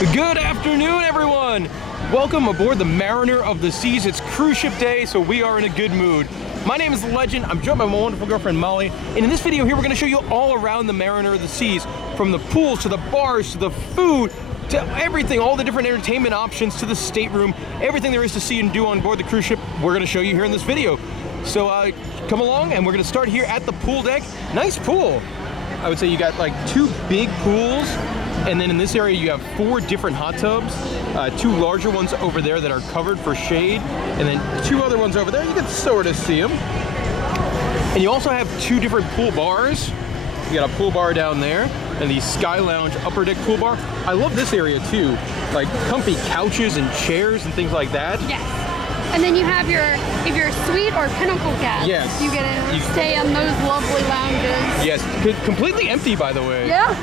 Good afternoon, everyone. Welcome aboard the Mariner of the Seas. It's cruise ship day, so we are in a good mood. My name is Legend. I'm joined by my wonderful girlfriend Molly, and in this video here we're going to show you all around the Mariner of the Seas, from the pools to the bars to the food to everything, all the different entertainment options to the stateroom, everything there is to see and do on board the cruise ship. We're going to show you here in this video. So come along, and we're going to start here at the pool deck. Nice pool. I would say you got like 2 big pools. And then in this area, you have 4 different hot tubs, 2 larger ones over there that are covered for shade, and then 2 other ones over there. You can sort of see them. And you also have 2 different pool bars. You got a pool bar down there, and the Sky Lounge upper deck pool bar. I love this area too, like comfy couches and chairs and things like that. Yes. And then you have if you're a suite or pinnacle guest, yes, you get to stay on those lovely lounges. Yes, completely empty, by the way. Yeah.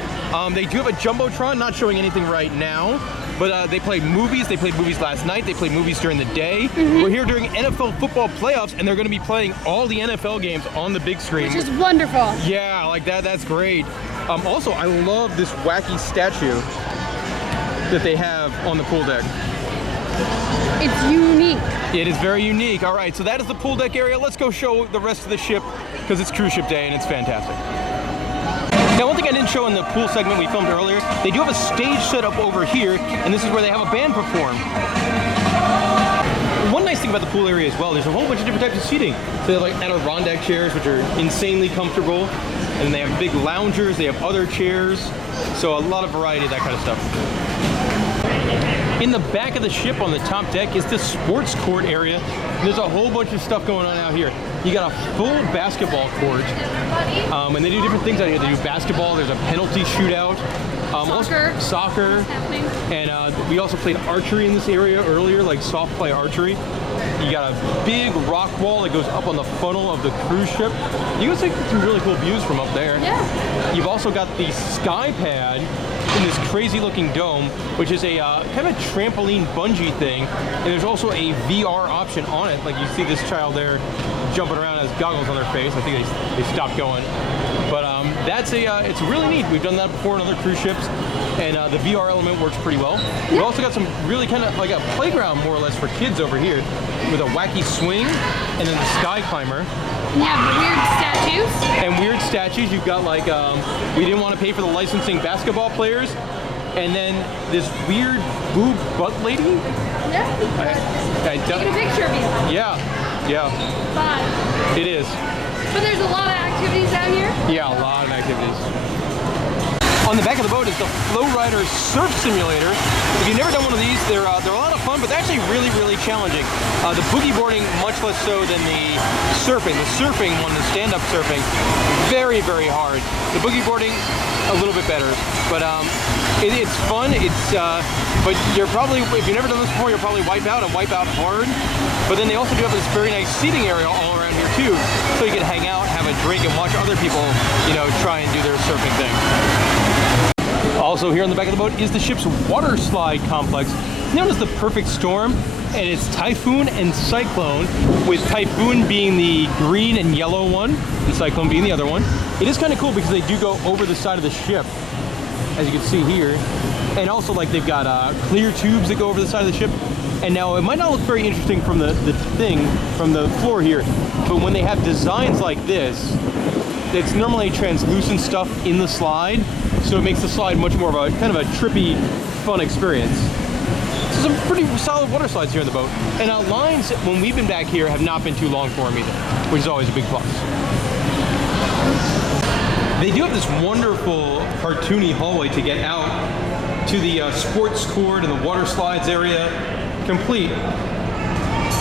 They do have a Jumbotron, not showing anything right now, but they play movies. They played movies last night. They played movies during the day. We're here during NFL football playoffs, and they're going to be playing all the NFL games on the big screen. Which is wonderful. Yeah, like that. That's great. Also, I love this wacky statue that they have on the pool deck. It's unique. It is very unique. All right, so that is the pool deck area. Let's go show the rest of the ship because it's cruise ship day and it's fantastic. Now, one thing I didn't show in the pool segment we filmed earlier, they do have a stage set up over here, and this is where they have a band perform. One nice thing about the pool area as well, there's a whole bunch of different types of seating. So they have like Adirondack chairs, which are insanely comfortable, and they have big loungers, they have other chairs, so a lot of variety of that kind of stuff. In the back of the ship on the top deck is the sports court area. There's a whole bunch of stuff going on out here. You got a full basketball court, and they do different things out here. They do basketball, there's a penalty shootout, soccer, and we also played archery in this area earlier, like soft play archery. You got a big rock wall that goes up on the funnel of the cruise ship. You can see some really cool views from up there. Yeah. You've also got the sky pad in this crazy looking dome, which is a kind of trampoline bungee thing, and there's also a VR option on it. Like you see this child there jumping around, has goggles on their face. I think they stopped going, but it's really neat. We've done that before on other cruise ships, and the VR element works pretty well. Yeah. We've also got some really kind of like a playground more or less for kids over here with a wacky swing and then the sky climber. And you have weird statues. And weird statues. You've got like, we didn't want to pay for the licensing basketball players. And then this weird boob butt lady. Yeah. Taking a picture of you. Yeah. Fun. It is. But there's a lot of activities out here. Yeah, a lot of activities. On the back of the boat is the Flow Rider Surf Simulator. If you've never done one of these, they're a lot of fun, but they're actually really, really challenging. The boogie boarding, much less so than the surfing. The surfing one, the stand-up surfing, very, very hard. The boogie boarding, a little bit better. But it's fun. But you're probably, if you've never done this before, you'll probably wipe out and wipe out hard. But then they also do have this very nice seating area all around here too, so you can hang out, have a drink, and watch other people, try and do their surfing thing. Also here on the back of the boat is the ship's water slide complex, known as the Perfect Storm, and it's Typhoon and Cyclone, with Typhoon being the green and yellow one, and Cyclone being the other one. It is kind of cool because they do go over the side of the ship, as you can see here, and also like they've got clear tubes that go over the side of the ship. And now it might not look very interesting from the floor here, but when they have designs like this, it's normally translucent stuff in the slide, so it makes the slide much more of a kind of a trippy, fun experience. So some pretty solid water slides here on the boat. And lines, when we've been back here, have not been too long for them either, which is always a big plus. They do have this wonderful cartoony hallway to get out to the sports court and the water slides area, complete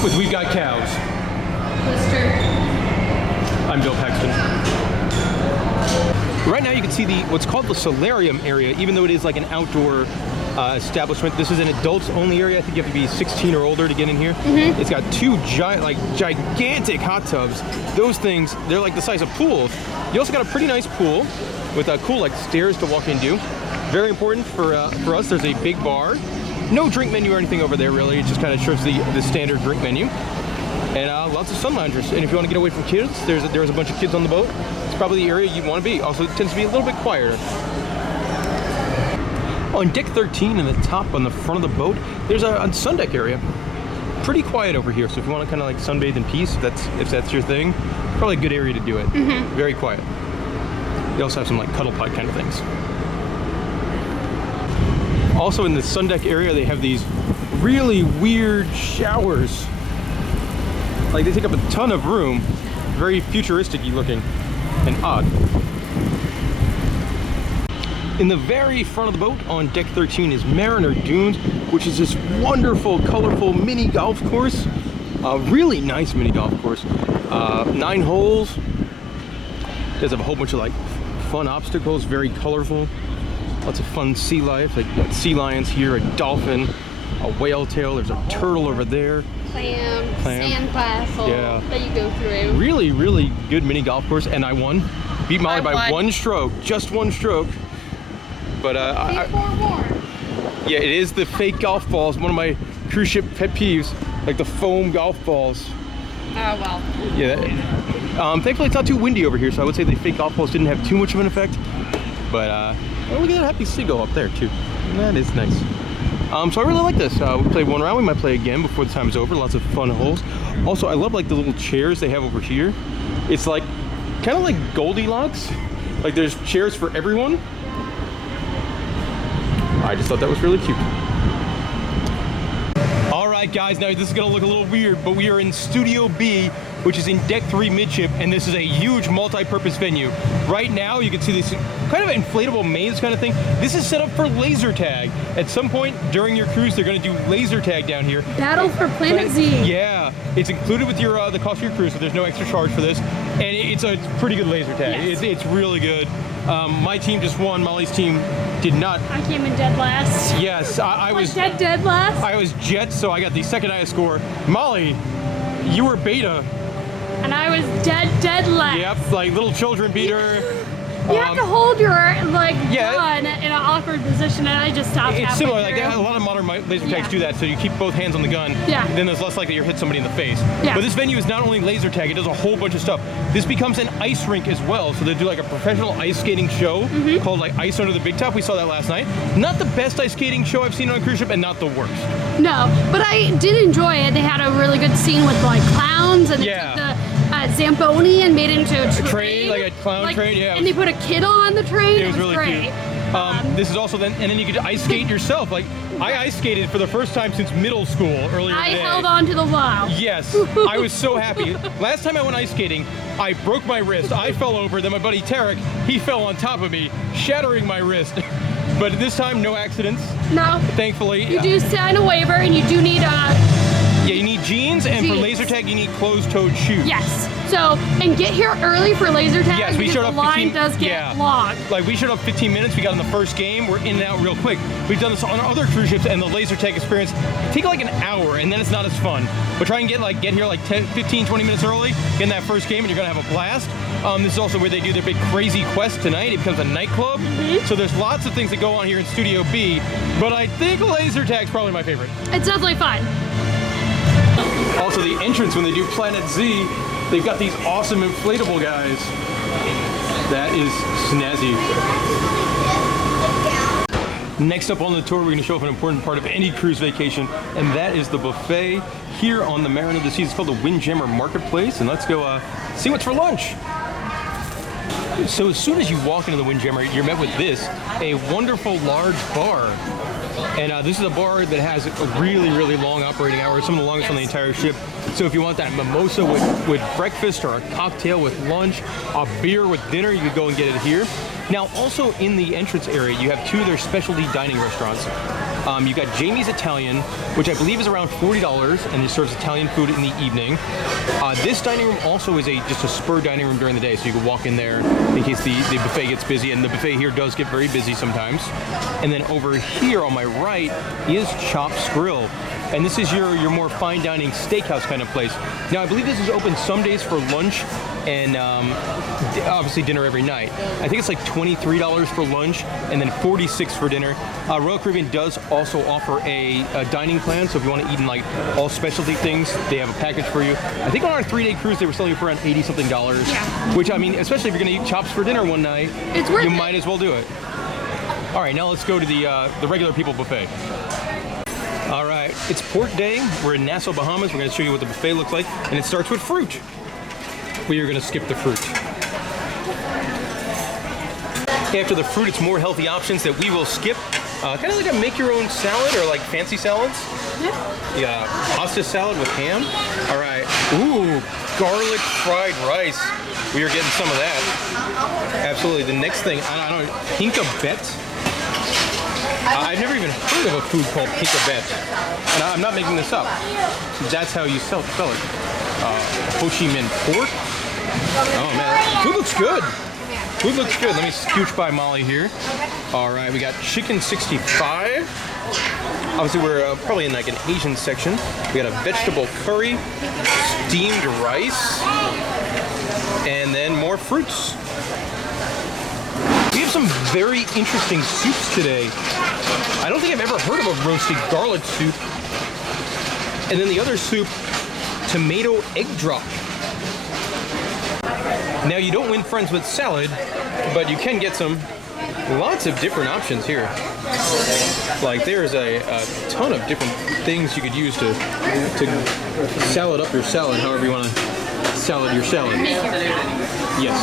with We've Got Cows. Lister. I'm Bill Paxton. Right now you can see what's called the Solarium area, even though it is like an outdoor establishment. This is an adults only area. I think you have to be 16 or older to get in here. It's got 2 gigantic hot tubs. Those things, they're like the size of pools. You also got a pretty nice pool with cool stairs to walk into. Very important for us, there's a big bar. No drink menu or anything over there really. It just kind of shows the standard drink menu. And lots of sun loungers. And if you want to get away from kids, there's a bunch of kids on the boat. It's probably the area you want to be. Also, it tends to be a little bit quieter. On deck 13 in the top on the front of the boat, there's a sun deck area. Pretty quiet over here, so if you want to kind of like sunbathe in peace, if that's your thing, probably a good area to do it. Very quiet. They also have some like cuddle pod kind of things. Also in the sun deck area, they have these really weird showers. Like they take up a ton of room, very futuristic-y looking and odd. In the very front of the boat on deck 13 is Mariner Dunes, which is this wonderful, colorful mini golf course. Really nice mini golf course. 9 holes. It does have a whole bunch of like fun obstacles, very colorful. Lots of fun sea life, like you got sea lions here, a dolphin, a whale tail, there's a turtle over there. Clam. Sand castle that you go through. Really, really good mini golf course, and I won. Beat Molly by 1 stroke, just 1 stroke. But yeah, it is the fake golf balls, one of my cruise ship pet peeves, like the foam golf balls. Oh, well. Yeah. Thankfully it's not too windy over here, so I would say the fake golf balls didn't have too much of an effect. But oh, look at that happy seagull up there too. That is nice. So I really like this. We played 1 round, we might play again before the time is over. Lots of fun holes. Also, I love like the little chairs they have over here. It's like, kind of like Goldilocks. Like there's chairs for everyone. I just thought that was really cute. All right, guys, now this is gonna look a little weird, but we are in Studio B, which is in deck 3 midship, and this is a huge multi-purpose venue. Right now, you can see this kind of inflatable maze kind of thing. This is set up for laser tag. At some point during your cruise, they're gonna do laser tag down here. Battle for Planet Z. Yeah, it's included with your the cost of your cruise, so there's no extra charge for this. And it's a pretty good laser tag. Yes. It's really good. My team just won, Molly's team did not. I came in dead last. Yes, I was dead last. I was jet, so I got the second highest score. Molly, you were beta. And I was dead last. Yep, like little children beat her. You have to hold your gun in an awkward position, and I just stopped. It's similar. Like a lot of modern laser tags do that, so you keep both hands on the gun. Yeah. Then there's less likely you'll hit somebody in the face. Yeah. But this venue is not only laser tag; it does a whole bunch of stuff. This becomes an ice rink as well. So they do like a professional ice skating show called like Ice Under the Big Top. We saw that last night. Not the best ice skating show I've seen on a cruise ship, and not the worst. No, but I did enjoy it. They had a really good scene with like clowns, and they took the Zamboni and made it into a train, like a clown train. Yeah. And they put a kid on the train. It was really great. Cute. This is also then, and then you could ice skate yourself. Like I ice skated for the first time since middle school earlier today. I held on to the wall. Yes, I was so happy. Last time I went ice skating, I broke my wrist. I fell over. Then my buddy Tarek, he fell on top of me, shattering my wrist. But this time, no accidents. No. Thankfully. You do sign a waiver, and you do need yeah, you need jeans, and for laser tag, you need closed-toed shoes. Yes. So, and get here early for laser tag. Yes, we showed up. The line does get long. Like we showed up 15 minutes. We got in the first game. We're in and out real quick. We've done this on other cruise ships, and the laser tag experience take like an hour, and then it's not as fun. But try and get here like 15, 20 minutes early, get in that first game, and you're gonna have a blast. This is also where they do their big crazy quest tonight. It becomes a nightclub. So there's lots of things that go on here in Studio B. But I think laser tag's probably my favorite. It's definitely fun. Also, the entrance when they do Planet Z, they've got these awesome inflatable guys. That is snazzy. Next up on the tour, we're going to show off an important part of any cruise vacation, and that is the buffet here on the Mariner of the Seas. It's called the Windjammer Marketplace, and let's go see what's for lunch. So as soon as you walk into the Windjammer, you're met with this, a wonderful large bar. And this is a bar that has a really, really long operating hours, some of the longest on the entire ship. So if you want that mimosa with breakfast or a cocktail with lunch, a beer with dinner, you could go and get it here. Now, also in the entrance area, you have 2 of their specialty dining restaurants. You've got Jamie's Italian, which I believe is around $40, and it serves Italian food in the evening. This dining room also is just a spur dining room during the day, so you can walk in there in case the buffet gets busy, and the buffet here does get very busy sometimes. And then over here on my right is Chop's Grill. And this is your more fine dining steakhouse kind of place. Now, I believe this is open some days for lunch and obviously dinner every night. I think it's like $23 for lunch and then $46 for dinner. Royal Caribbean does also offer a dining plan, so if you want to eat in like all specialty things, they have a package for you. I think on our 3-day cruise, they were selling it for around $80-something. Yeah. Which, I mean, especially if you're going to eat chops for dinner one night, it's worth it. You might as well do it. All right, now let's go to the regular people buffet. All right, it's pork day. We're in Nassau, Bahamas. We're gonna show you what the buffet looks like, and it starts with fruit. We are gonna skip the fruit. After the fruit, it's more healthy options that we will skip. Kind of like a make-your-own salad or like fancy salads. Yeah, pasta salad with ham. All right, ooh, garlic fried rice. We are getting some of that. Absolutely. The next thing, I don't know, pinkabet. I've never even heard of a food called pinkabet. And I'm not making this up. That's how you spell it. Ho Chi Minh pork. Oh man, food looks good. Food looks good. Let me scooch by Molly here. All right, we got chicken 65. Obviously, we're probably in like an Asian section. We got a vegetable curry, steamed rice, and then more fruits. We have some very interesting soups today. I don't think I've ever heard of a roasted garlic soup. And then the other soup, tomato egg drop. Now, you don't win friends with salad, but you can get some lots of different options here. Like there's a ton of different things you could use to salad up your salad, however you want to salad your salad. Yes.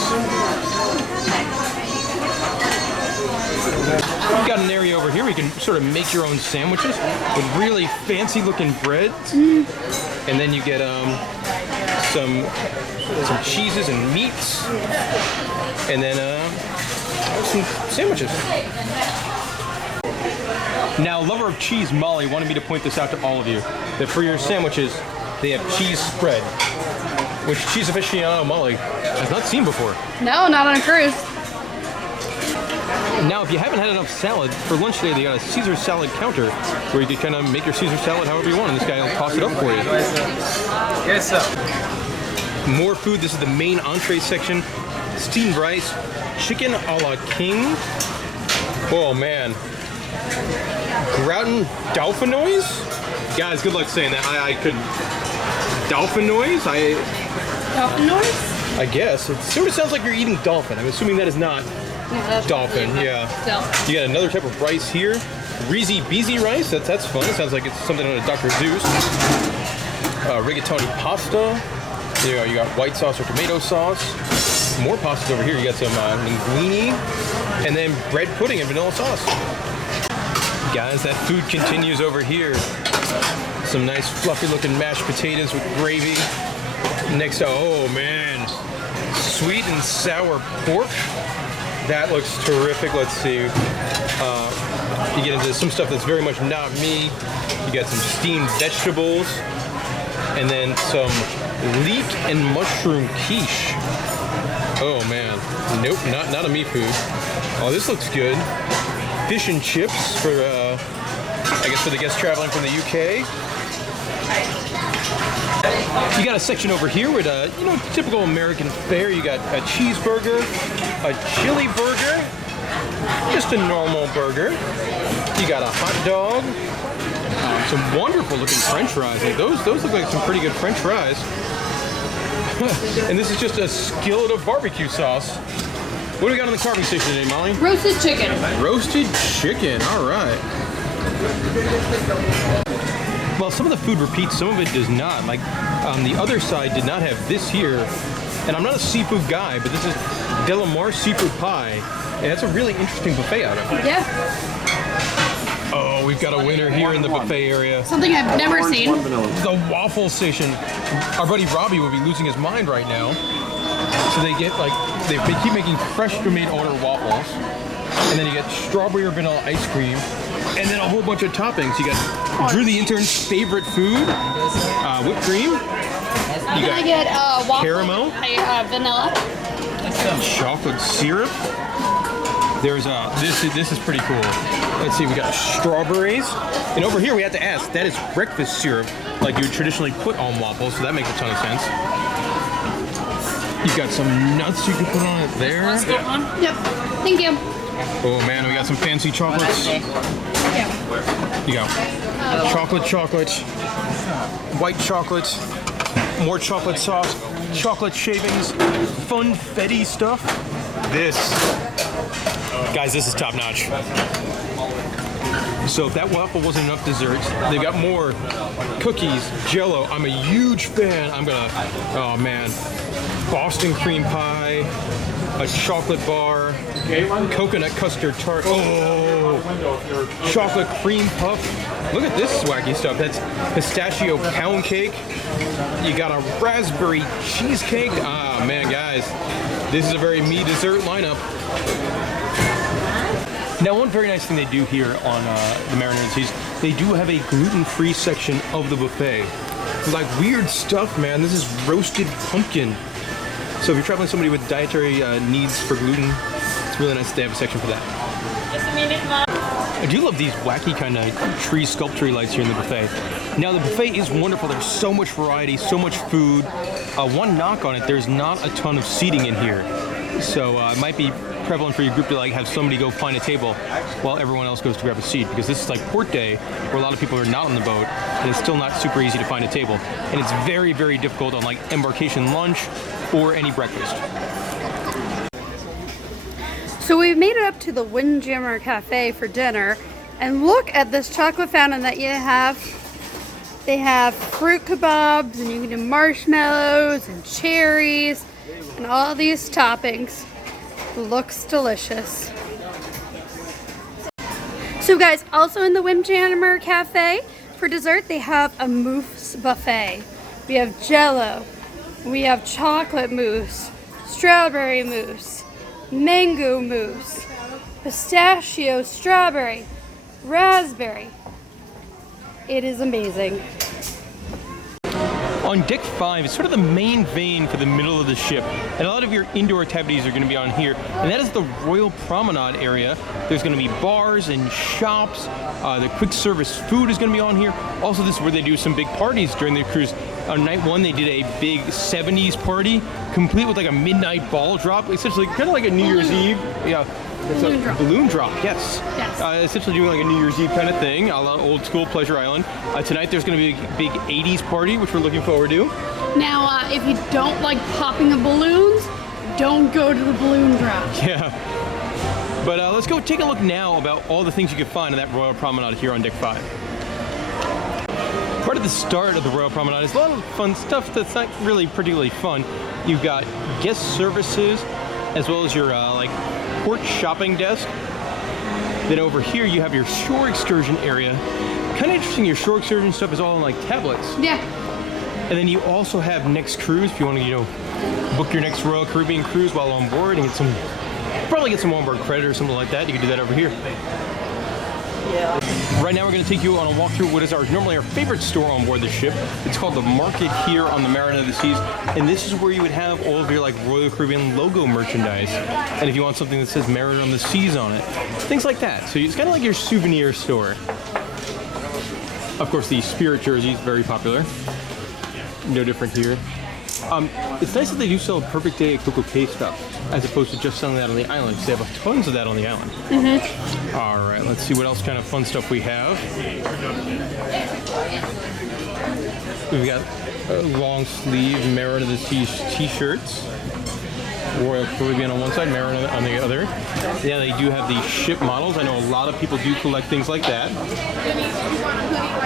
We've got an area over here where you can sort of make your own sandwiches with really fancy looking breads. And then you get some cheeses and meats. And then some sandwiches. Now, lover of cheese Molly wanted me to point this out to all of you, that for your sandwiches, they have cheese spread, which cheese aficionado Molly has not seen before. No, not on a cruise. Now, if you haven't had enough salad, for lunch today they got a Caesar salad counter where you can kind of make your Caesar salad however you want, and this guy will toss it up for you. Yes, sir. More food. This is the main entree section. Steamed rice, chicken a la king. Oh man. Gratin dauphinoise? Guys, good luck saying that. I couldn't. Dauphinoise? Dauphinoise? I guess. It sort of sounds like you're eating dolphin. I'm assuming that is not dolphin. Yeah. You got another type of rice here. Reezy Beezy rice. That's fun. It sounds like it's something out of Dr. Zeus. Rigatoni pasta. You got white sauce or tomato sauce. More pastas over here. You got some linguine, and then bread pudding and vanilla sauce. Guys, that food continues over here. Some nice fluffy looking mashed potatoes with gravy. Next to, oh man, sweet and sour pork. That looks terrific. Let's see. You get into some stuff that's very much not me. You got some steamed vegetables, and then some leek and mushroom quiche. Oh man, nope, not a me food. Oh, this looks good. Fish and chips for, I guess for the guests traveling from the UK. You got a section over here with typical American fare. You got a cheeseburger, a chili burger, just a normal burger. You got a hot dog, some wonderful looking French fries. Like those look like some pretty good French fries. And this is just a skillet of barbecue sauce. What do we got on the carving station today, Molly? Roasted chicken. Roasted chicken, all right. Well, some of the food repeats, some of it does not. Like on the other side did not have this here. And I'm not a seafood guy, but this is Delamar Seafood Pie. And that's a really interesting buffet out of it. Yeah. Oh, we've got a winner here in the buffet area. Something I've never seen. The waffle station. Our buddy Robbie will be losing his mind right now. So they get they keep making freshly made order waffles. And then you get strawberry or vanilla ice cream. And then a whole bunch of toppings. You got Drew the Intern's favorite food, whipped cream. You I get waffle, caramel, vanilla, chocolate syrup. There's this is pretty cool. Let's see, we got strawberries. And over here we have to ask, that is breakfast syrup, like you would traditionally put on waffles, so that makes a ton of sense. You've got some nuts you can put on it there. Let's get one. Yep. Thank you. Oh man, we got some fancy chocolates. You go. Chocolate, white chocolate, more chocolate sauce, chocolate shavings, funfetti stuff. This Guys, this is top notch. So if that waffle wasn't enough desserts, they've got more cookies, Jell-O. I'm a huge fan. Oh man, Boston cream pie, a chocolate bar, coconut custard tart. Oh, chocolate cream puff. Look at this wacky stuff. That's pistachio pound cake. You got a raspberry cheesecake. Ah man, guys, this is a very me dessert lineup. Now, one very nice thing they do here on the Mariner & Seas, they do have a gluten-free section of the buffet. Like weird stuff, man. This is roasted pumpkin. So if you're traveling somebody with dietary needs for gluten, it's really nice that they have a section for that. Just a minute, Mom. I do love these wacky kind of tree sculpture lights here in the buffet. Now, the buffet is wonderful. There's so much variety, so much food. One knock on it, there's not a ton of seating in here. So it might be prevalent for your group to like have somebody go find a table while everyone else goes to grab a seat, because this is like port day where a lot of people are not on the boat and it's still not super easy to find a table, and it's very, very difficult on like embarkation lunch or any breakfast. So we've made it up to the Windjammer Cafe for dinner, and look at this chocolate fountain that you have. They have fruit kebabs, and you can do marshmallows and cherries and all these toppings. Looks delicious. So guys, also in the Windjammer Cafe for dessert, they have a mousse buffet. We have Jell-O, we have chocolate mousse, strawberry mousse, mango mousse, pistachio, strawberry, raspberry. It is amazing. On deck 5 is sort of the main vein for the middle of the ship, and a lot of your indoor activities are going to be on here, and that is the Royal Promenade area. There's going to be bars and shops. The quick service food is going to be on here. Also, this is where they do some big parties during the cruise. On night 1, they did a big 70s party, complete with like a midnight ball drop, essentially kind of like a New Year's Eve. Yeah. It's a balloon drop, yes. Essentially doing like a New Year's Eve kind of thing, a la old school Pleasure Island. Tonight there's going to be a big 80s party, which we're looking forward to. Now, if you don't like popping the balloons, don't go to the balloon drop. Yeah. But let's go take a look now about all the things you can find on that Royal Promenade here on deck 5. Part of the start of the Royal Promenade is a lot of fun stuff that's not really particularly fun. You've got guest services, as well as your like port shopping desk. Then over here you have your shore excursion area. Kind of interesting, your shore excursion stuff is all on like tablets. Yeah. And then you also have next cruise if you want to, you know, book your next Royal Caribbean cruise while on board and get some, probably get some onboard credit or something like that. You can do that over here. Yeah. Right now we're going to take you on a walk through what is normally our favorite store on board the ship. It's called the Market here on the Mariner & Seas, and this is where you would have all of your like Royal Caribbean logo merchandise. And if you want something that says Mariner & Seas on it, things like that. So it's kind of like your souvenir store. Of course, the Spirit jerseys, very popular. No different here. It's nice that they do sell a Perfect Day at Coco Cay stuff, as opposed to just selling that on the island, because they have tons of that on the island. Mm-hmm. All right, let's see what else kind of fun stuff we have. We've got long sleeve Mariner & Seas t-shirts. Royal Caribbean on one side, Mariner on the other. Yeah, they do have the ship models. I know a lot of people do collect things like that.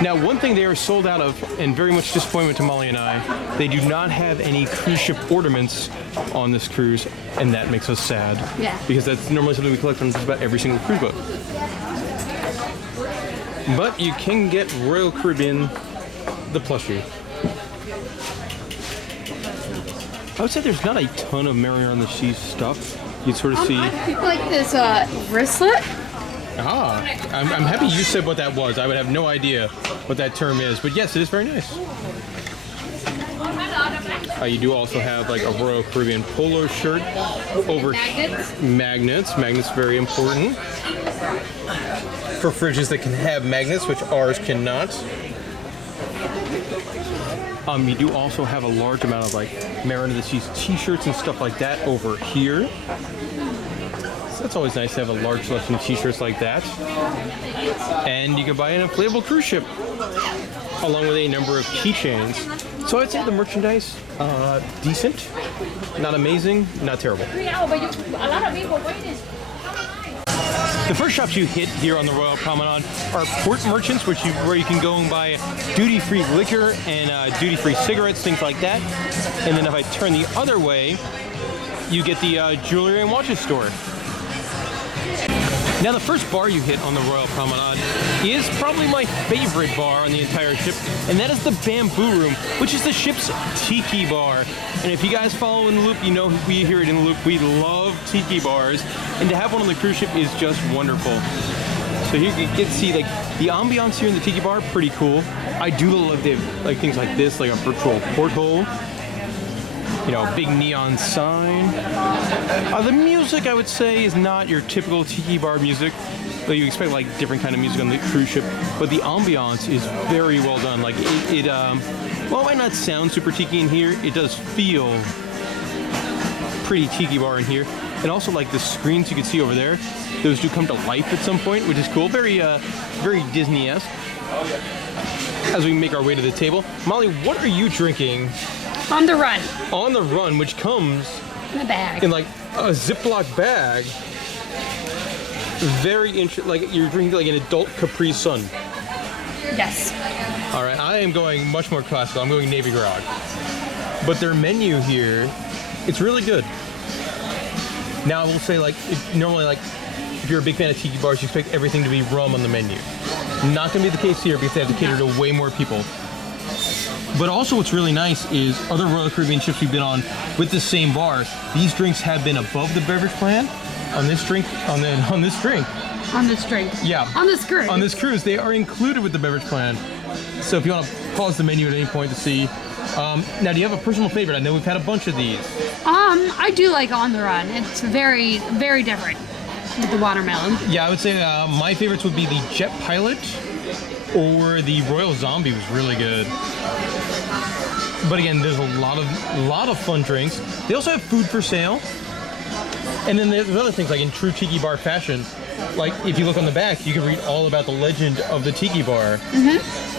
Now, one thing they are sold out of, and very much disappointment to Molly and I, they do not have any cruise ship ornaments on this cruise, and that makes us sad. Yeah. Because that's normally something we collect on just about every single cruise boat. But you can get Royal Caribbean, the plushie. I would say there's not a ton of Mariner & Seas stuff. You'd sort of see. I like this wristlet. Ah, I'm happy you said what that was. I would have no idea what that term is, but yes, it is very nice. You do also have like a Royal Caribbean polo shirt over magnets. Magnets very important for fridges that can have magnets, which ours cannot. You do also have a large amount of like Mariner & Seas t-shirts and stuff like that over here. So that's always nice to have a large selection of t-shirts like that. And you can buy an inflatable cruise ship along with a number of keychains. So I'd say the merchandise, decent, not amazing, not terrible. The first shops you hit here on the Royal Promenade are port merchants, where you can go and buy duty-free liquor and duty-free cigarettes, things like that. And then if I turn the other way, you get the jewelry and watches store. Now the first bar you hit on the Royal Promenade is probably my favorite bar on the entire ship, and that is the Bamboo Room, which is the ship's tiki bar. And if you guys follow In the Loop, you know we here at In the Loop, we love tiki bars, and to have one on the cruise ship is just wonderful. So here you get to see like the ambiance here in the tiki bar, pretty cool. I do love they have like things like this, like a virtual porthole. You know, big neon sign. The music, I would say, is not your typical tiki bar music. Though you expect like different kind of music on the cruise ship, but the ambiance is very well done. Like well, it might not sound super tiki in here. It does feel pretty tiki bar in here. And also like the screens you can see over there, those do come to life at some point, which is cool. Very, very Disney-esque. As we make our way to the table, Molly, what are you drinking? On the Run. On the Run, which comes in a bag. In like a Ziploc bag. Very interesting. Like you're drinking like an adult Capri Sun. Yes. All right, I am going much more classical. I'm going Navy Grog. But their menu here, it's really good. Now I will say, like, normally, like, if you're a big fan of tiki bars, you expect everything to be rum on the menu. Not going to be the case here because they have to cater to way more people. But also what's really nice is other Royal Caribbean ships we've been on with the same bar, these drinks have been above the beverage plan. On this drink, on this drink. On this drink. Yeah. On this cruise. On this cruise, they are included with the beverage plan. So if you want to pause the menu at any point to see. Now, do you have a personal favorite? I know we've had a bunch of these. I do like On the Run. It's very, very different with the watermelon. Yeah, I would say my favorites would be the Jet Pilot or the Royal Zombie was really good. But again, there's a lot of fun drinks. They also have food for sale. And then there's other things like in true tiki bar fashion. Like if you look on the back, you can read all about the legend of the tiki bar,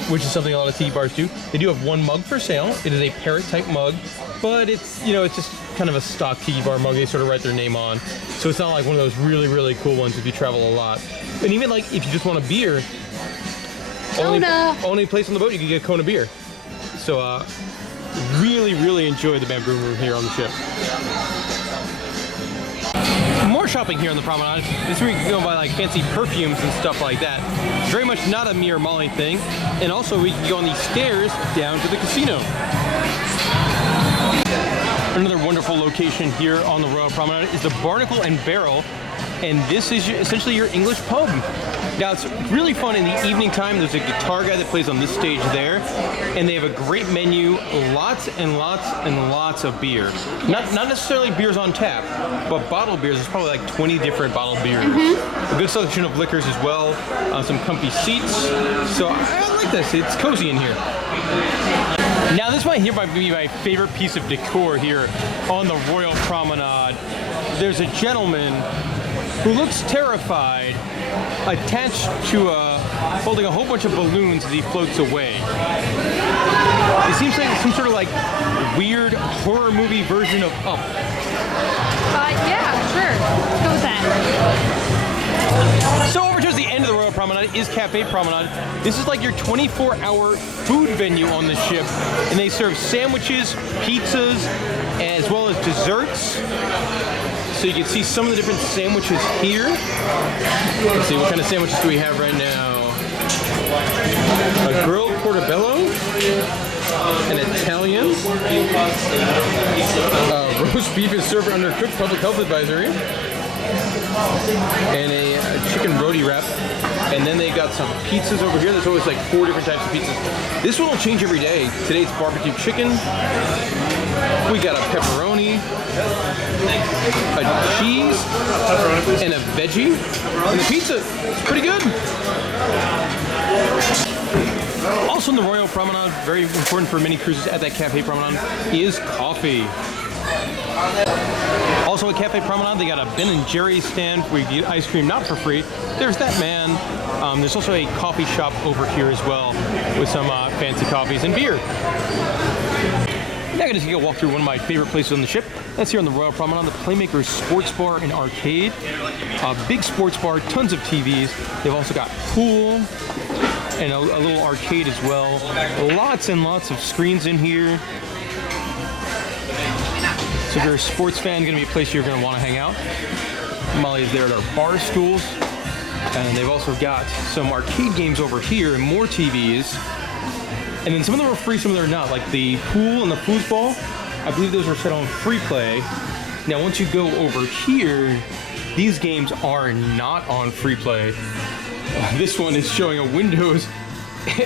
which is something a lot of tiki bars do. They do have one mug for sale. It is a parrot type mug, but it's, you know, it's just kind of a stock tiki bar mug they sort of write their name on. So it's not like one of those really, really cool ones if you travel a lot. And even like if you just want a beer, only place on the boat you can get a Kona beer. So really, really enjoy the Bamboo Room here on the ship. More shopping here on the promenade. This is where you can go buy like fancy perfumes and stuff like that. Very much not a mere Molly thing. And also we can go on these stairs down to the casino. Another wonderful location here on the Royal Promenade is the Barnacle and Barrel. And this is essentially your English pub. Now it's really fun in the evening time. There's a guitar guy that plays on this stage there, and they have a great menu, lots and lots and lots of beer. Not necessarily beers on tap, but bottled beers. There's probably like 20 different bottled beers. A good selection of liquors as well, some comfy seats. So I like this, it's cozy in here. Now this might be my favorite piece of decor here on the Royal Promenade. There's a gentleman who looks terrified, attached to holding a whole bunch of balloons as he floats away. It seems like some sort of like weird horror movie version of Up. Yeah, sure. Let's go with that. So over towards the end of the Royal Promenade is Cafe Promenade. This is like your 24-hour food venue on the ship, and they serve sandwiches, pizzas, as well as desserts. So you can see some of the different sandwiches here. Let's see, what kind of sandwiches do we have right now? A grilled portobello, an Italian, roast beef is served under cooked public health advisory, and a chicken roti wrap. And then they've got some pizzas over here. There's always like 4 different types of pizzas. This one will change every day. Today it's barbecue chicken. We got a pepperoni, a cheese, and a veggie. And the pizza is pretty good. Also in the Royal Promenade, very important for many cruises at that Cafe Promenade, is coffee. Also at Cafe Promenade, they got a Ben & Jerry's stand where you can get ice cream not for free. There's that man. There's also a coffee shop over here as well with some fancy coffees and beer. Now I'm going to take a walk through one of my favorite places on the ship. That's here on the Royal Promenade, the Playmakers Sports Bar and Arcade. Big sports bar, tons of TVs. They've also got pool and a little arcade as well. Lots and lots of screens in here. So if you're a sports fan, it's going to be a place you're going to want to hang out. Molly is there at our bar stools. And they've also got some arcade games over here and more TVs. And then some of them are free, some of them are not. Like the pool and the foosball, I believe those are set on free play. Now once you go over here, these games are not on free play. This one is showing a Windows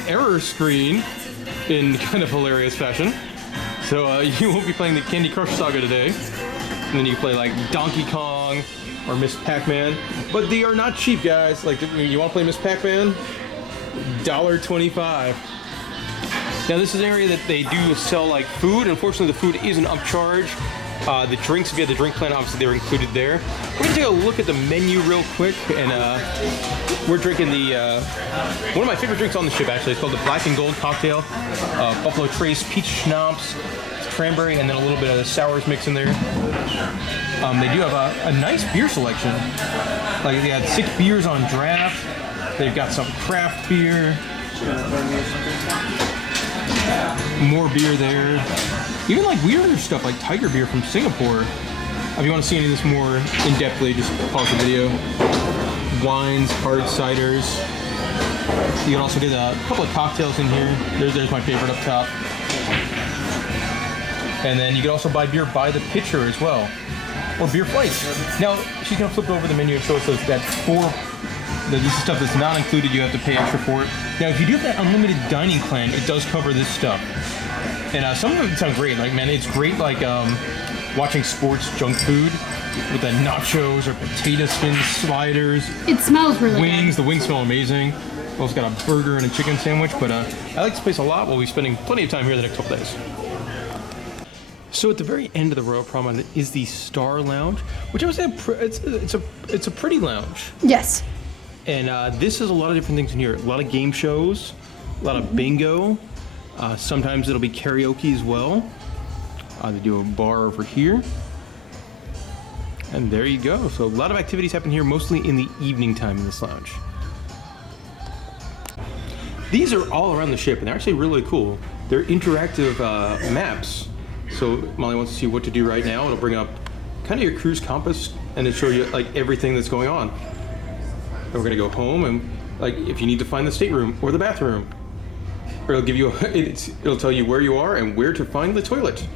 error screen in kind of hilarious fashion. So you won't be playing the Candy Crush Saga today. And then you play like Donkey Kong or Miss Pac-Man. But they are not cheap, guys. Like, you want to play Miss Pac-Man? $1.25. Now this is an area that they do sell like food. Unfortunately, the food isn't upcharge. The drinks, if you have the drink plan, obviously they're included there. We're gonna take a look at the menu real quick, and we're drinking the one of my favorite drinks on the ship. Actually, it's called the Black and Gold cocktail. Buffalo Trace, peach schnapps, cranberry, and then a little bit of the sours mix in there. They do have a nice beer selection. Like they had 6 beers on draft. They've got some craft beer. More beer there. Even like weirder stuff like tiger beer from Singapore. If you want to see any of this more in-depthly, just pause the video. Wines, hard ciders. You can also get a couple of cocktails in here. There's my favorite up top. And then you can also buy beer by the pitcher as well. Or beer flights. Now, she's going to flip over the menu and show us that this is stuff that's not included, you have to pay extra for it. Now, if you do have that unlimited dining plan, it does cover this stuff. And some of it sound great. Like, man, it's great, like, watching sports junk food with the nachos or potato skin sliders. It smells really wings. good. The wings smell amazing. We've also got a burger and a chicken sandwich. But I like this place a lot. We'll be spending plenty of time here the next couple days. So at the very end of the Royal Promenade is the Star Lounge, which I would say it's a pretty lounge. Yes. And this is a lot of different things in here. A lot of game shows, a lot of bingo. Sometimes it'll be karaoke as well. They do a bar over here. And there you go. So a lot of activities happen here, mostly in the evening time in this lounge. These are all around the ship, and they're actually really cool. They're interactive maps. So Molly wants to see what to do right now. It'll bring up kind of your cruise compass, and it'll show you like everything that's going on. And we're gonna go home, and like if you need to find the stateroom or the bathroom, or it'll give you it'll tell you where you are and where to find the toilet.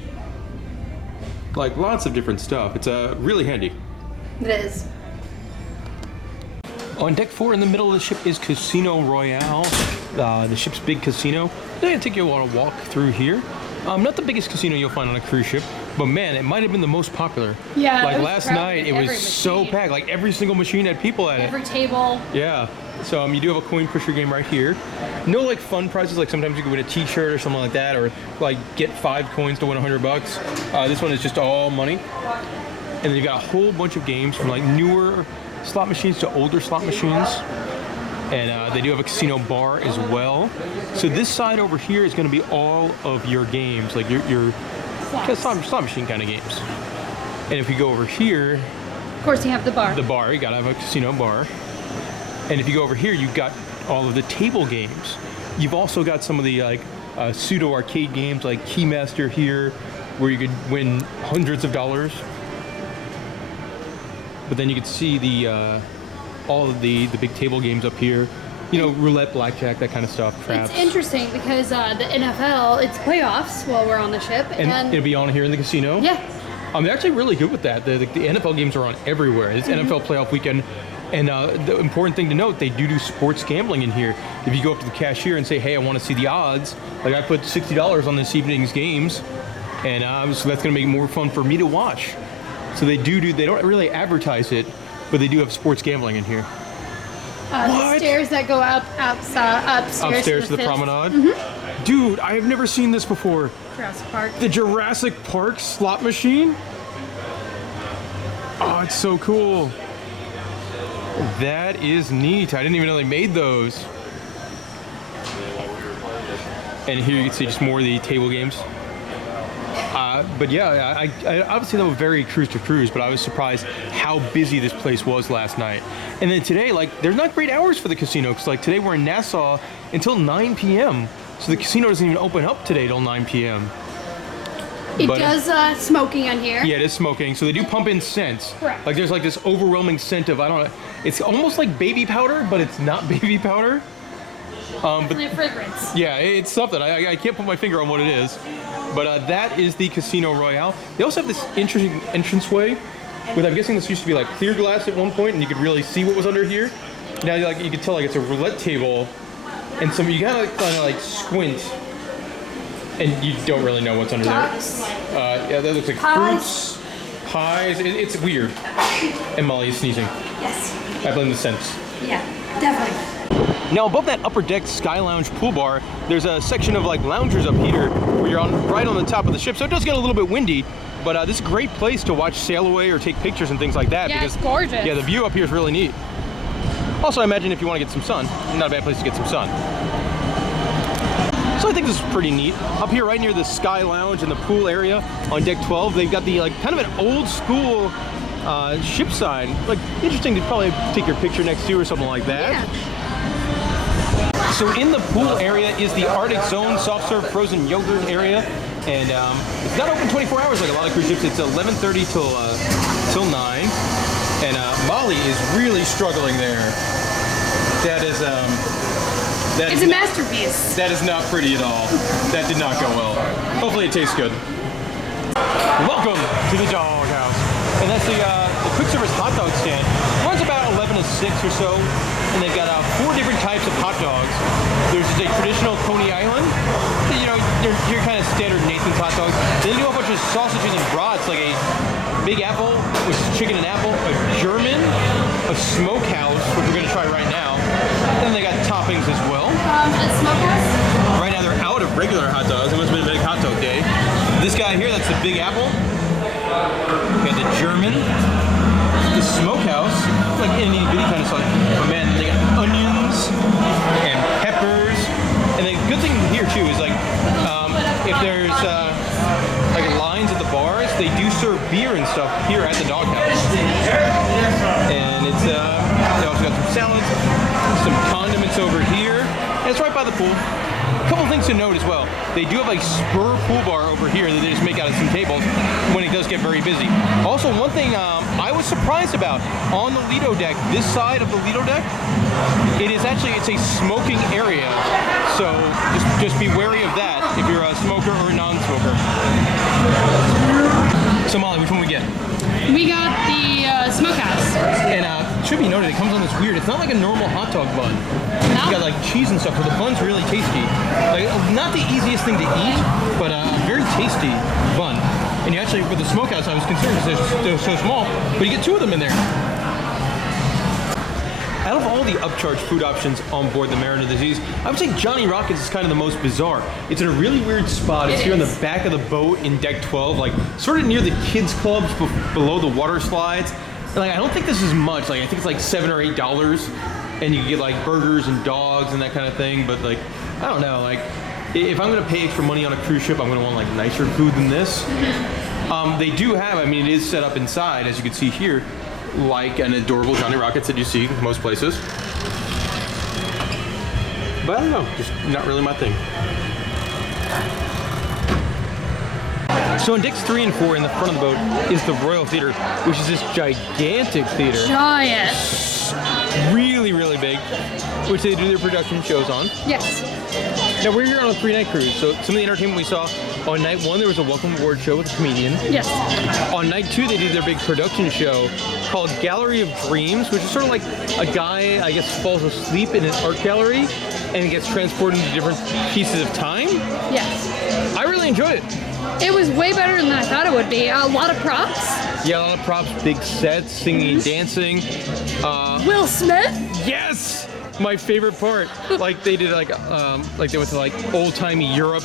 Like lots of different stuff. It's really handy. It is. On deck 4 in the middle of the ship is Casino Royale, the ship's big casino. I'm gonna take you on a walk through here. Not the biggest casino you'll find on a cruise ship, but man, it might have been the most popular. Yeah. Like last night, it was so packed. Like every single machine had people at it. Every table. Yeah. So you do have a coin pusher game right here. No like fun prizes, like sometimes you can win a t-shirt or something like that, or like get 5 coins to win $100. This one is just all money. And then you've got a whole bunch of games from like newer slot machines to older slot machines. And they do have a casino bar as well. So this side over here is going to be all of your games, like your slot machine kind of games. And if you go over here, of course you have the bar. The bar, you got to have a casino bar. And if you go over here, you've got all of the table games. You've also got some of the like pseudo arcade games like Keymaster here, where you could win hundreds of dollars. But then you could see the all of the big table games up here. You know, roulette, blackjack, that kind of stuff. Craps. It's interesting because the NFL, it's playoffs while we're on the ship. And it'll be on here in the casino. Yeah. They're actually really good with that. The NFL games are on everywhere. It's NFL playoff weekend. And the important thing to note, they do sports gambling in here. If you go up to the cashier and say, hey, I want to see the odds, like I put $60 on this evening's games, and so that's going to make it more fun for me to watch. So they don't really advertise it, but they do have sports gambling in here. The stairs that go upstairs to the promenade? Dude, I have never seen this before. Jurassic Park. The Jurassic Park slot machine? Oh, it's so cool. That is neat. I didn't even know they made those. And here you can see just more of the table games. But yeah, I obviously don't vary cruise to cruise, but I was surprised how busy this place was last night. And then today, like, there's not great hours for the casino, because like today we're in Nassau until 9 p.m. So the casino doesn't even open up today till 9 p.m. It does smoking on here. Yeah, it is smoking. So they do pump in scents. Correct. Like there's like this overwhelming scent of, I don't know, it's almost like baby powder, but it's not baby powder. Definitely a fragrance. Yeah, it's something. I can't put my finger on what it is. But that is the Casino Royale. They also have this interesting entranceway with, I'm guessing this used to be like clear glass at one point, and you could really see what was under here. Now like you can tell like it's a roulette table, and some you gotta kind of like squint, and you don't really know what's under there. Yeah, that looks like fruits, pies. It's weird. And Molly is sneezing. Yes. I blame the scents. Yeah, definitely. Now above that upper deck Sky Lounge pool bar, there's a section of like loungers up here where you're right on the top of the ship. So it does get a little bit windy, but this is a great place to watch sail away or take pictures and things like that. Yeah, because, it's gorgeous. Yeah, the view up here is really neat. Also, I imagine if you want to get some sun, not a bad place to get some sun. So I think this is pretty neat. Up here right near the Sky Lounge and the pool area on deck 12, they've got the like kind of an old school ship sign. Like interesting to probably take your picture next to or something like that. Yeah. So in the pool area is the Arctic Zone soft serve frozen yogurt area, and it's not open 24 hours like a lot of cruise ships. It's 11:30 till 9, and Molly is really struggling there. That is It's a masterpiece. That is not pretty at all. That did not go well. Hopefully it tastes good. Welcome to the doghouse, and that's the quick service hot dog stand. Runs about 11 to 6 or so. And they've got 4 different types of hot dogs. There's a traditional Coney Island, you know, your kind of standard Nathan's hot dogs. Then they do a bunch of sausages and brats, like a Big Apple, which is chicken and apple, a German, a smokehouse, which we're gonna try right now. And then they got toppings as well. A smokehouse? Right now they're out of regular hot dogs. It must have been a big hot dog day. This guy here, that's the Big Apple. We got the German. The smokehouse, like any bitty kind of sauce. But man, they got onions and peppers. And the good thing here too is like, if there's like lines at the bars, they do serve beer and stuff here at the doghouse. And it's they also got some salads, some condiments over here, and it's right by the pool. A couple things to note as well. They do have a spur pool bar over here that they just make out of some tables when it does get very busy. Also, one thing I was surprised about, on the Lido deck, this side of the Lido deck, it's a smoking area. So just be wary of that if you're a smoker or a non-smoker. So Molly, which one we get? We got the smokehouse. And it should be noted, it comes on this weird, it's not like a normal hot dog bun. No? You got like cheese and stuff, but the bun's really tasty. Like, not the easiest thing to eat, but a very tasty bun. And you actually, with the smokehouse, I was concerned because they're so small, but you get 2 of them in there. Out of all the upcharge food options on board the Mariner Disease, I would say Johnny Rockets is kind of the most bizarre. It's in a really weird spot. It's here on the back of the boat in deck 12, like sort of near the kids clubs below the water slides. And like, I don't think this is much. Like, I think it's like $7 or $8, and you can get like burgers and dogs and that kind of thing. But like, I don't know. Like, if I'm gonna pay extra money on a cruise ship, I'm gonna want like nicer food than this. They do have, I mean, it is set up inside, as you can see here, like an adorable Johnny Rockets that you see in most places. But I don't know, just not really my thing. So in decks 3 and 4 in the front of the boat is the Royal Theater, which is this gigantic theater. Giant. Really, really big, which they do their production shows on. Yes. Now we're here on a 3-night cruise, so some of the entertainment we saw, on night 1 there was a welcome aboard show with a comedian. Yes. On night 2 they did their big production show called Gallery of Dreams, which is sort of like a guy, I guess, falls asleep in an art gallery and he gets transported into different pieces of time. Yes. I really enjoyed it. It was way better than I thought it would be. A lot of props. Yeah, a lot of props, big sets, singing and dancing. Will Smith? Yes! My favorite part. Like they did like they went to like old-timey Europe.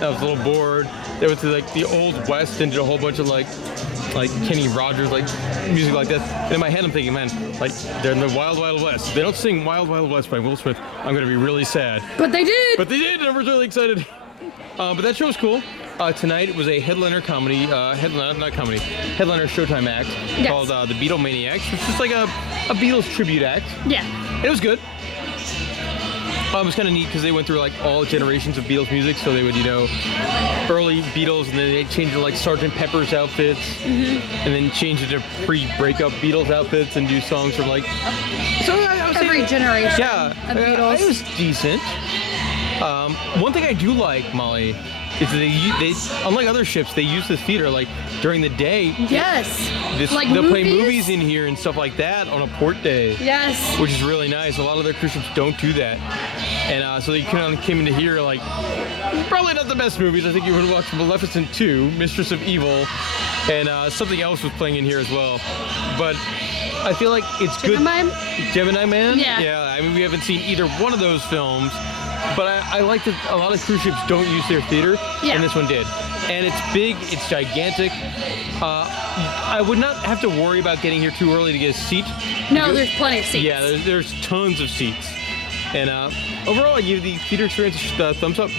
I was a little bored. They went to like the Old West and did a whole bunch of like Kenny Rogers, like music like that. And in my head I'm thinking, man, like they're in the Wild Wild West. They don't sing Wild Wild West by Will Smith. I'm gonna be really sad. But they did. But they did, and I was really excited. But that show was cool. Tonight was a headliner comedy, headliner Showtime act called the Beatlemaniacs, which is like a Beatles tribute act. Yeah. It was good. It was kind of neat because they went through like all generations of Beatles music, so they would, you know, early Beatles, and then they changed to like Sgt. Pepper's outfits, and then change it to pre-breakup Beatles outfits and do songs from like. So I was Every generation of Beatles. It was decent. One thing I do like, Molly, is that they unlike other ships, they use the theater like during the day. Yes. Like they'll play movies? movies in here and stuff like that on a port day. Yes. Which is really nice. A lot of their cruise ships don't do that. And so they kind of came into here like, probably not the best movies. I think you would watch Maleficent 2, Mistress of Evil, and something else was playing in here as well. But I feel like it's Gemini? good. Gemini Man? Yeah. Yeah, I mean, we haven't seen either one of those films, but I like that a lot of cruise ships don't use their theater, and this one did. And it's big, it's gigantic. I would not have to worry about getting here too early to get a seat. No, there's plenty of seats. Yeah, there's tons of seats. And overall, I give the theater experience a thumbs up.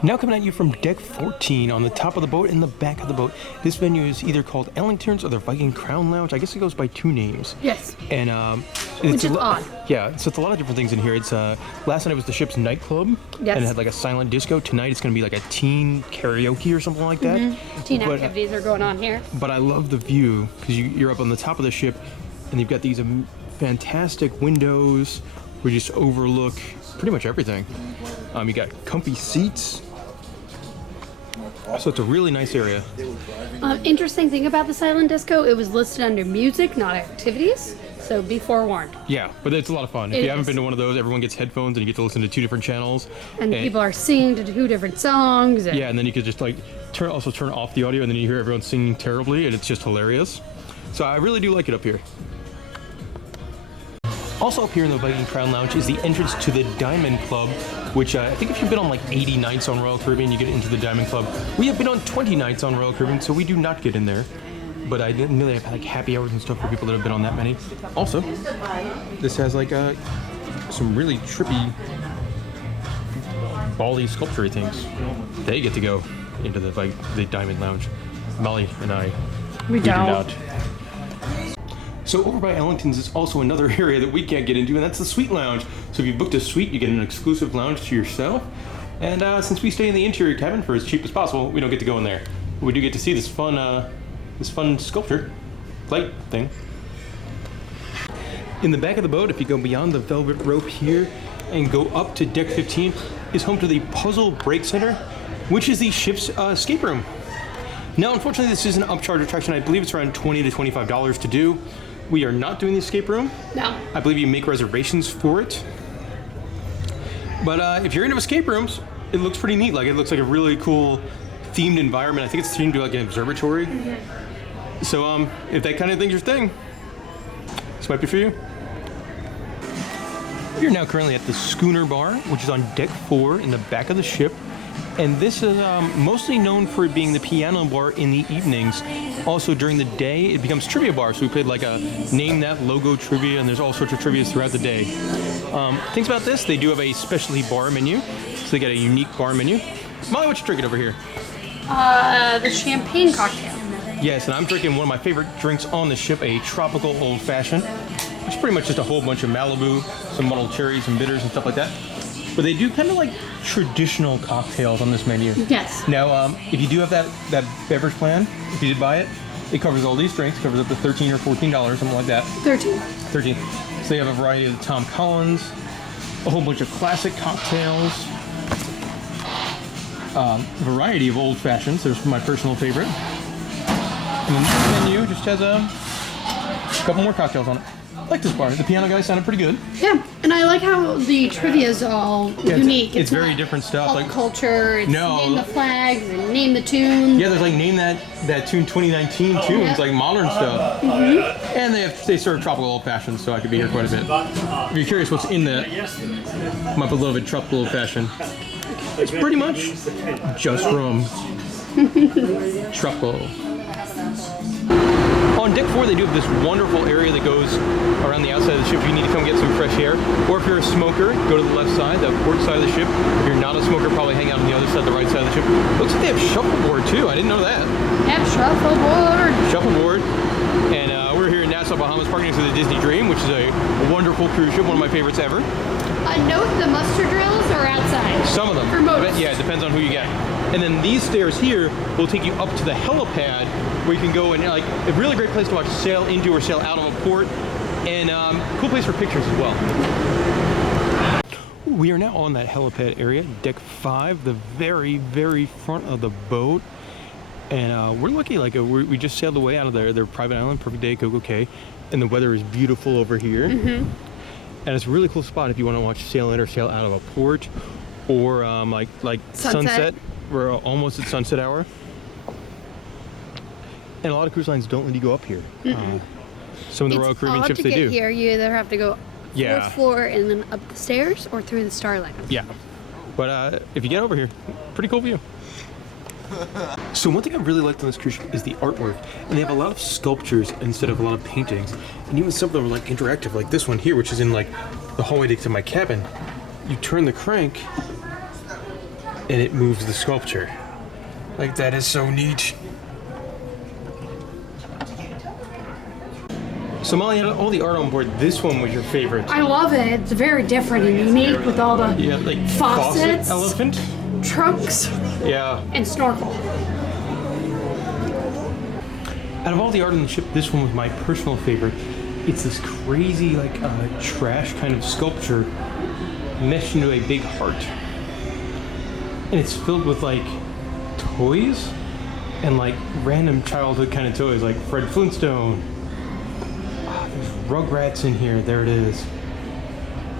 Now coming at you from deck 14 on the top of the boat and the back of the boat. This venue is either called Ellington's or the Viking Crown Lounge. I guess it goes by 2 names. Yes. And which is odd. Yeah, so it's a lot of different things in here. It's last night was the ship's nightclub. Yes. And it had like a silent disco. Tonight it's going to be like a teen karaoke or something like that. Teen activities are going on here. But I love the view because you're up on the top of the ship and you've got these fantastic windows where you just overlook pretty much everything. You got comfy seats. So it's a really nice area. Interesting thing about the silent disco, it was listed under music, not activities. So be forewarned. Yeah, but it's a lot of fun. If you haven't been to one of those, everyone gets headphones and you get to listen to 2 different channels. And people are singing to 2 different songs. And yeah, and then you could just like turn off the audio, and then you hear everyone singing terribly, and it's just hilarious. So I really do like it up here. Also up here in the Viking Crown Lounge is the entrance to the Diamond Club, which I think if you've been on like 80 nights on Royal Caribbean, you get into the Diamond Club. We have been on 20 nights on Royal Caribbean, so we do not get in there. But I didn't really have like happy hours and stuff for people that have been on that many. Also, this has like some really trippy bally sculpture things. They get to go into the Diamond Lounge. Molly and I, we do not. So over by Ellington's is also another area that we can't get into, and that's the suite lounge. So if you booked a suite, you get an exclusive lounge to yourself. And since we stay in the interior cabin for as cheap as possible, we don't get to go in there. But we do get to see this fun sculpture plate thing. In the back of the boat, if you go beyond the velvet rope here and go up to deck 15, is home to the Puzzle Break Center, which is the ship's escape room. Now, unfortunately, this is an upcharge attraction. I believe it's around $20 to $25 to do. We are not doing the escape room. No. I believe you make reservations for it. But if you're into escape rooms, it looks pretty neat. Like, it looks like a really cool themed environment. I think it's themed to like an observatory. Mm-hmm. So if that kind of thing's your thing, this might be for you. We're now currently at the Schooner Bar, which is on deck 4 in the back of the ship. And this is mostly known for it being the piano bar in the evenings. Also during the day, it becomes trivia bar. So we played like a name that logo trivia, and there's all sorts of trivia throughout the day. Things about this, they do have a specialty bar menu. So they got a unique bar menu. Molly, what you drinking over here? The champagne cocktail. Yes, and I'm drinking one of my favorite drinks on the ship, a tropical old fashioned. It's pretty much just a whole bunch of Malibu, some muddled cherries and bitters and stuff like that. But they do kind of like traditional cocktails on this menu. Yes. Now, if you do have that beverage plan, if you did buy it, it covers all these drinks. It covers up to $13 or $14, something like that. 13. So they have a variety of the Tom Collins, a whole bunch of classic cocktails, a variety of old fashions. There's my personal favorite. And then this menu just has a couple more cocktails on it. I like this bar. The piano guy sounded pretty good. Yeah, and I like how the trivia is all unique. It's very different stuff. Like culture. It's no, name the flags and name the tune. Yeah, there's like name that tune 2019 too. Yeah. It's like modern stuff. Mm-hmm. And they serve tropical old fashions, so I could be here quite a bit. If you're curious what's in that, my beloved tropical old fashioned, it's pretty much just rum. Tropical. On deck 4, they do have this wonderful area that goes around the outside of the ship. If you need to come get some fresh chair. Or if you're a smoker, go to the left side, the port side of the ship. If you're not a smoker, probably hang out on the other side, the right side of the ship. Looks like they have shuffleboard too. I didn't know that. Yep, shuffleboard. Shuffleboard. And we're here in Nassau, Bahamas, parking next to the Disney Dream, which is a wonderful cruise ship, one of my favorites ever. Note the muster drills are outside. Some of them. For most. Yeah, it depends on who you get. And then these stairs here will take you up to the helipad, where you can go and like a really great place to watch sail into or sail out of a port, and cool place for pictures as well. We are now on that helipad area, deck 5, the very, very front of the boat. And we're lucky, like we just sailed away out of their private island, perfect day, Coco Cay, and the weather is beautiful over here. And it's a really cool spot if you want to watch sail in or sail out of a port, or like sunset. We're almost at sunset hour. And a lot of cruise lines don't let you go up here. Some of the Royal Caribbean ships, they do. To get here, you either have to go fourth floor and then up the stairs, or through the Star Lounge. Yeah. But if you get over here, pretty cool view. So one thing I really liked on this cruise ship is the artwork, and they have a lot of sculptures instead of a lot of paintings, and even some of them are like interactive, like this one here, which is in like the hallway to my cabin. You turn the crank and it moves the sculpture. Like, that is so neat. So Molly, out of all the art on board, this one was your favorite. I love it. It's very different and unique with all the like faucets, faucet elephant, trunks, and snorkel. Out of all the art on the ship, this one was my personal favorite. It's this crazy, like, trash kind of sculpture meshed into a big heart. And it's filled with, like, toys and, like, random childhood kind of toys, like Fred Flintstone. There's Rugrats in here, there it is.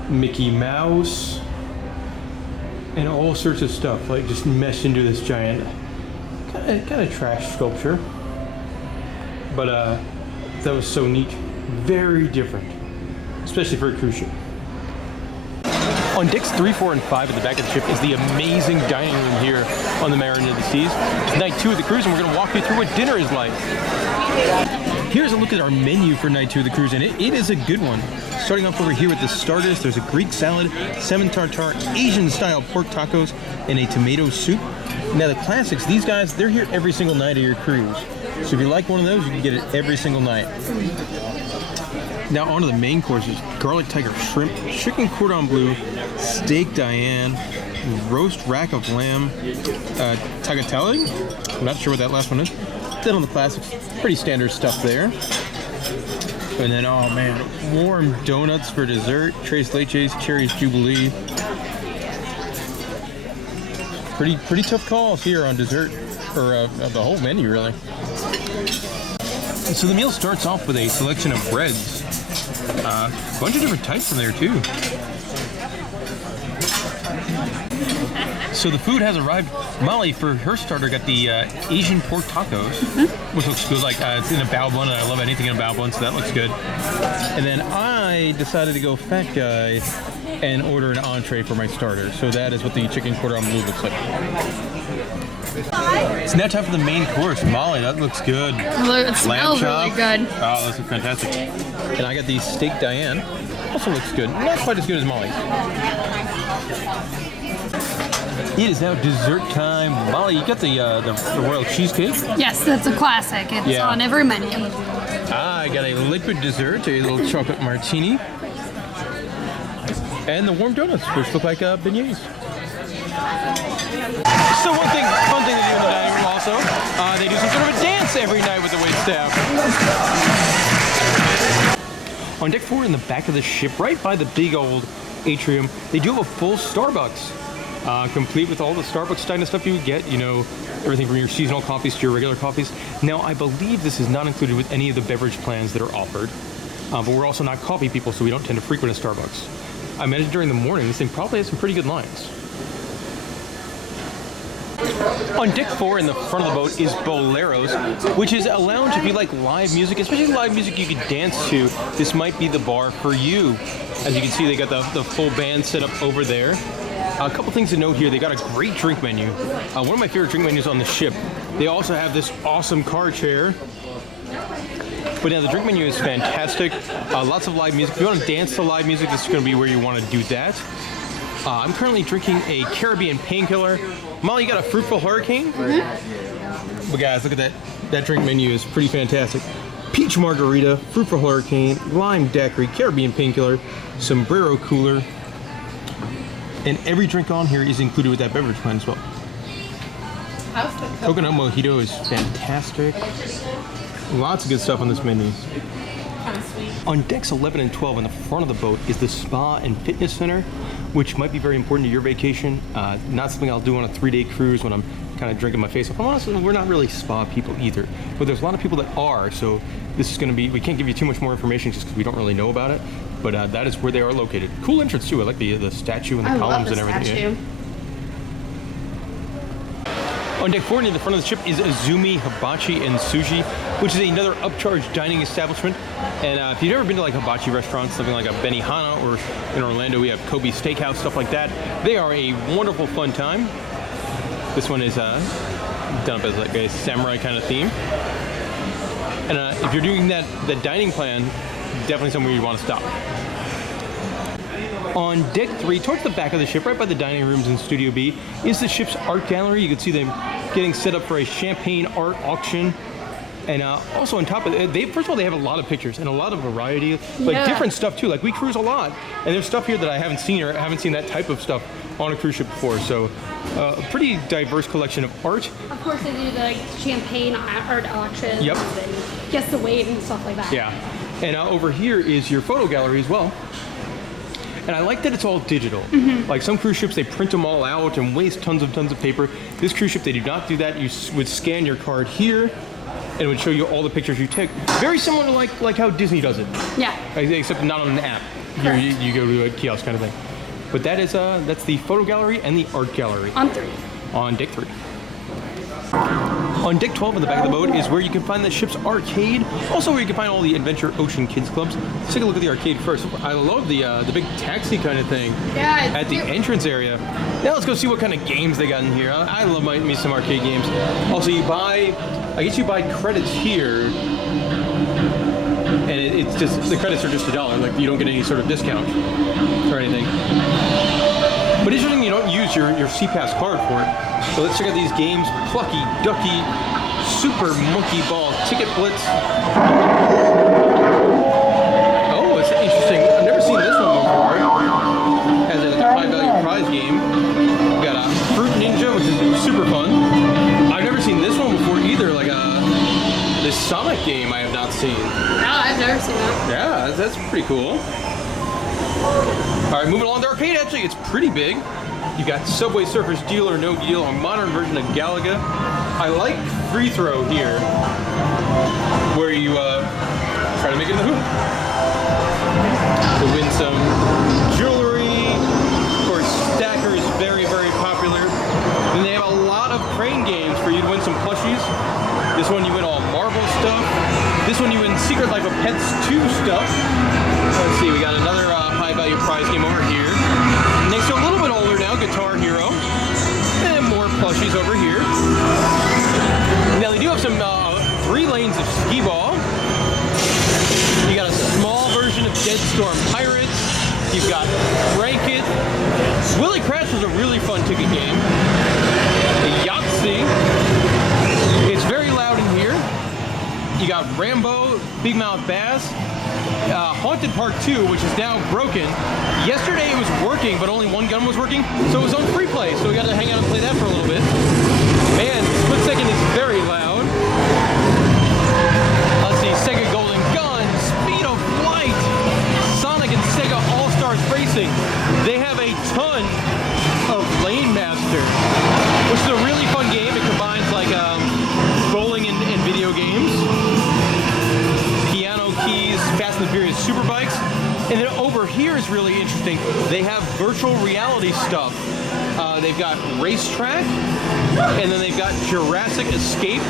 Mickey Mouse. And all sorts of stuff, like, just meshed into this giant, kind of trash sculpture. But that was so neat. Very different, especially for a cruise ship. On decks 3, 4, and 5 at the back of the ship is the amazing dining room here on the Mariner of the Seas. It's night 2 of the cruise, and we're going to walk you through what dinner is like. Here's a look at our menu for night 2 of the cruise, and it is a good one. Starting off over here with the starters, there's a Greek salad, salmon tartare, Asian-style pork tacos, and a tomato soup. Now the classics, these guys, they're here every single night of your cruise. So if you like one of those, you can get it every single night. Now on to the main courses. Garlic tiger shrimp, chicken cordon bleu, steak Diane, roast rack of lamb, tagliatelle. I'm not sure what that last one is. Then on the classics, pretty standard stuff there. And then, oh man, warm donuts for dessert, tres leches, cherries jubilee. Pretty tough calls here on dessert, or the whole menu really. So the meal starts off with a selection of breads. A bunch of different types in there too. So the food has arrived. Molly, for her starter, got the Asian pork tacos, which looks good. Like it's in a bao bun, and I love anything in a bao bun, so that looks good. And then I decided to go fat guy and order an entree for my starter. So that is what the chicken cordon bleu looks like. It's now time for the main course. Molly, that looks good. It smells really good. Oh, this is fantastic. And I got the steak Diane. Also looks good. Not quite as good as Molly's. It is now dessert time. Molly, you got the royal cheesecake? Yes, that's a classic. It's on every menu. I got a liquid dessert, a little chocolate martini. And the warm donuts, which look like beignets. So fun thing they do in the dining room also, they do some sort of a dance every night with the waitstaff. On deck 4 in the back of the ship, right by the big old atrium, they do have a full Starbucks, complete with all the Starbucks kind of stuff you would get, you know, everything from your seasonal coffees to your regular coffees. Now, I believe this is not included with any of the beverage plans that are offered, but we're also not coffee people, so we don't tend to frequent a Starbucks. I imagine during the morning, this thing probably has some pretty good lines. On deck 4 in the front of the boat is Boleros, which is a lounge if you like live music, especially live music you could dance to. This might be the bar for you. As you can see, they got the full band set up over there. A couple things to note here, they got a great drink menu. One of my favorite drink menus on the ship. They also have this awesome car chair. But yeah, the drink menu is fantastic. Lots of live music. If you want to dance to live music, this is going to be where you want to do that. I'm currently drinking a Caribbean painkiller. Molly, you got a Fruitful Hurricane? Mm-hmm. But guys, look at that. That drink menu is pretty fantastic. Peach Margarita, Fruitful Hurricane, Lime Daiquiri, Caribbean Painkiller, Sombrero Cooler. And every drink on here is included with that beverage plan as well. Coconut Mojito is fantastic. Lots of good stuff on this menu. On decks 11 and 12 in the front of the boat is the Spa and Fitness Center, which might be very important to your vacation. Not something I'll do on a 3-day cruise when I'm kind of drinking my face off. I'm honest, we're not really spa people either, but there's a lot of people that are, so this is going to be, we can't give you too much more information just because we don't really know about it, but that is where they are located. Cool entrance too. I like the statue and the columns and everything. On deck 4 near the front of the ship is Azumi Hibachi and Sushi, which is another upcharge dining establishment. And if you've ever been to like hibachi restaurants, something like a Benihana, or in Orlando we have Kobe Steakhouse, stuff like that, they are a wonderful fun time. This one is done up as like a samurai kind of theme. And if you're doing that dining plan, definitely somewhere you want to stop. On deck 3, towards the back of the ship, right by the dining rooms in Studio B, is the ship's art gallery. You can see them getting set up for a champagne art auction. And also on top of it, first of all, they have a lot of pictures and a lot of variety, like different stuff too. Like we cruise a lot, and there's stuff here that I haven't seen, or I haven't seen that type of stuff on a cruise ship before. So a pretty diverse collection of art. Of course, they do the champagne art auctions. Yep. And guess the weight and stuff like that. Yeah. And over here is your photo gallery as well. And I like that it's all digital. Mm-hmm. Like some cruise ships, they print them all out and waste tons of paper. This cruise ship, they do not do that. You would scan your card here, and it would show you all the pictures you took. Very similar to like how Disney does it. Yeah. Except not on an app. Here you go to a kiosk kind of thing. But that is that's the photo gallery and the art gallery. On 3. On deck 3. On deck 12 in the back of the boat is where you can find the ship's arcade, also where you can find all the Adventure Ocean Kids Clubs. Let's take a look at the arcade first. I love the big taxi kind of thing at the entrance area. Now let's go see what kind of games they got in here. I love me some arcade games. Also, I guess you buy credits here, and it's just, the credits are just $1. Like you don't get any sort of discount or anything. But interesting, you don't use your CPass card for it. So let's check out these games. Plucky, Ducky, Super Monkey Ball, Ticket Blitz. Oh, it's interesting. I've never seen this one before. As a high value prize game. We got a Fruit Ninja, which is super fun. I've never seen this one before either. Like this Sonic game I have not seen. No, I've never seen that. Yeah, that's pretty cool. All right, moving along to arcade. Actually, it's pretty big. You got Subway Surfers Deal or No Deal, a modern version of Galaga. I like Free Throw here, where you try to make it in the hoop to win some jewelry. Of course, Stacker is very, very popular. And they have a lot of crane games for you to win some plushies. This one you win all Marvel stuff. This one you win Secret Life of Pets 2 stuff. Let's see, we got another high value prize game over here. Next to a little bit older now, Guitar Hero. And more plushies over here. Now they do have some 3 lanes of skee ball. You got a small version of Dead Storm Pirates. You've got Rank It. Willy Crash was a really fun ticket game. The Yahtzee. It's very loud in here. You got Rambo, Big Mouth Bass. Haunted Park 2, which is now broken. Yesterday it was working, but only one gun was working, so it was on free play, so we got to hang out and play that for a little bit. Man, Split Second is very loud. Let's see, Sega Golden Gun, Speed of Flight, Sonic and Sega All-Stars Racing. They have a ton of Lane Master, which is a really fun game. It combines like bowling and video games. Piano Keys, Fast and the Furious Superbikes. And then over here is really interesting. They have virtual reality stuff. They've got Racetrack, and then they've got Jurassic Escape.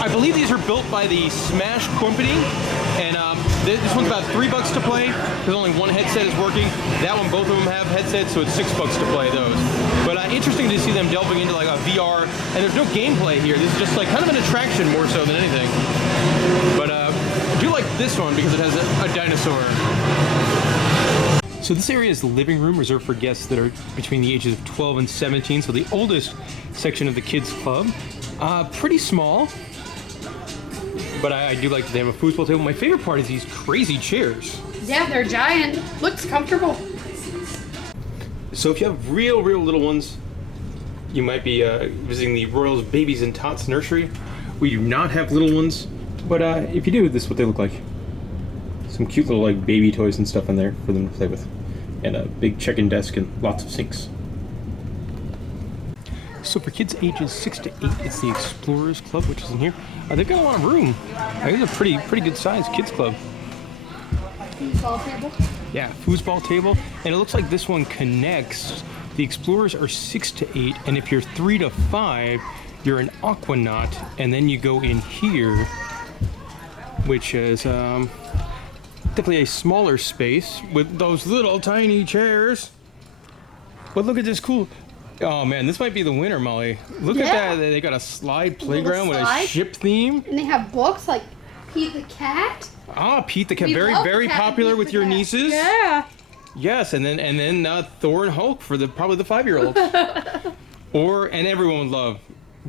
I believe these are built by the Smash Company, and this one's about $3 to play, because only one headset is working. That one, both of them have headsets, so it's $6 to play those. But interesting to see them delving into like a VR, and there's no gameplay here. This is just like kind of an attraction more so than anything. But I do like this one because it has a dinosaur. So this area is the living room reserved for guests that are between the ages of 12 and 17. So the oldest section of the kids club. Pretty small, but I do like that they have a foosball table. My favorite part is these crazy chairs. Yeah, they're giant. Looks comfortable. So if you have real little ones, you might be visiting the Royals Babies and Tots Nursery. We do not have little ones, but if you do, this is what they look like. Some cute little like baby toys and stuff in there for them to play with. And a big check-in desk and lots of sinks. So for kids ages 6 to 8, it's the Explorers Club, which is in here. They've got a lot of room. I think it's a pretty good sized kids club. Foosball table? Yeah, foosball table. And it looks like this one connects. The Explorers are 6 to 8, and if you're 3 to 5, you're an Aquanaut, and then you go in here, which is definitely a smaller space with those little tiny chairs. But look at this cool. Oh man, this might be the winner, Molly. Look at that. They got a slide playground with a ship theme. And they have books like Pete the Cat. Ah, Pete the Cat, We love very the cat popular and with Pete your the Cat. nieces. Yeah. Yes, and then Thor and Hulk for probably the 5-year-olds. And everyone would love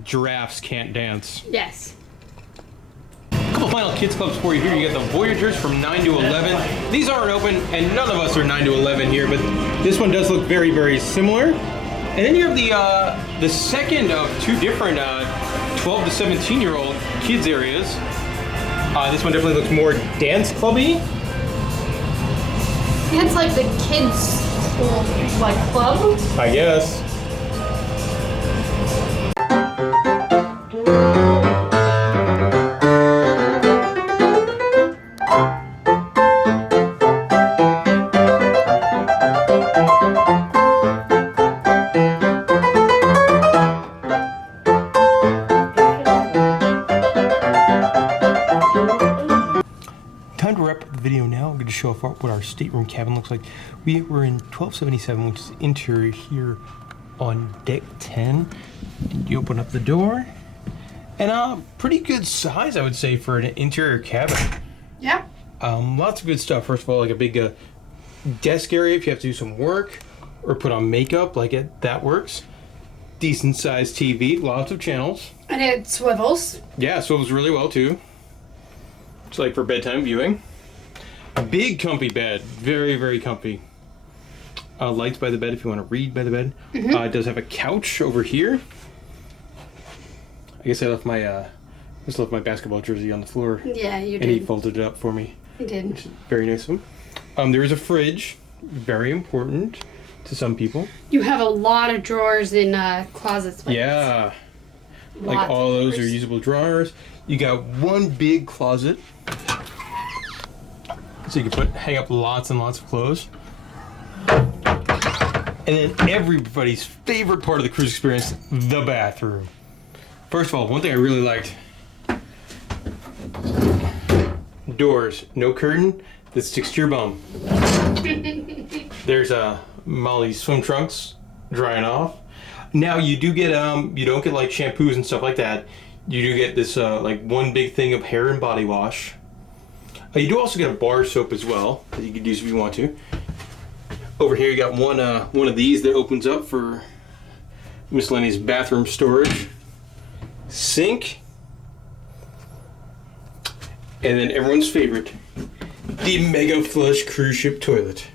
Giraffes Can't Dance. Yes. A couple final kids clubs for you here. You got the Voyagers from 9 to 11. These aren't open, and none of us are 9 to 11 here, but this one does look very similar. And then you have the second of two different 12 to 17-year-old kids areas. This one definitely looks more dance clubby. It's like the kids' like club. I guess. Time to wrap up the video now. I'm going to show off what our stateroom cabin looks like. We were in 1277, which is the interior here on deck 10. You open up the door, and pretty good size, I would say, for an interior cabin. Yeah. Lots of good stuff. First of all, like a big desk area if you have to do some work or put on makeup, that works. Decent sized TV, lots of channels. And it swivels. Yeah, swivels really well too. It's like for bedtime viewing. Big comfy bed, very comfy. Lights by the bed if you want to read by the bed. It does have a couch over here. I guess I left my basketball jersey on the floor. Yeah, you did. And he folded it up for me. He did. Which is very nice of him. There is a fridge, very important to some people. You have a lot of drawers in closet space. Yeah. Like Lots all of those are drawers. usable drawers. You got one big closet. So you can hang up lots and lots of clothes. And then everybody's favorite part of the cruise experience, the bathroom. First of all, one thing I really liked. Doors, no curtain that sticks to your bum. There's Molly's swim trunks drying off. Now you do get you don't get like shampoos and stuff like that. You do get this like one big thing of hair and body wash. You do also get a bar soap as well that you could use if you want to. Over here you got one of these that opens up for miscellaneous bathroom storage. Sink. And then everyone's favorite, the Mega Flush cruise ship toilet.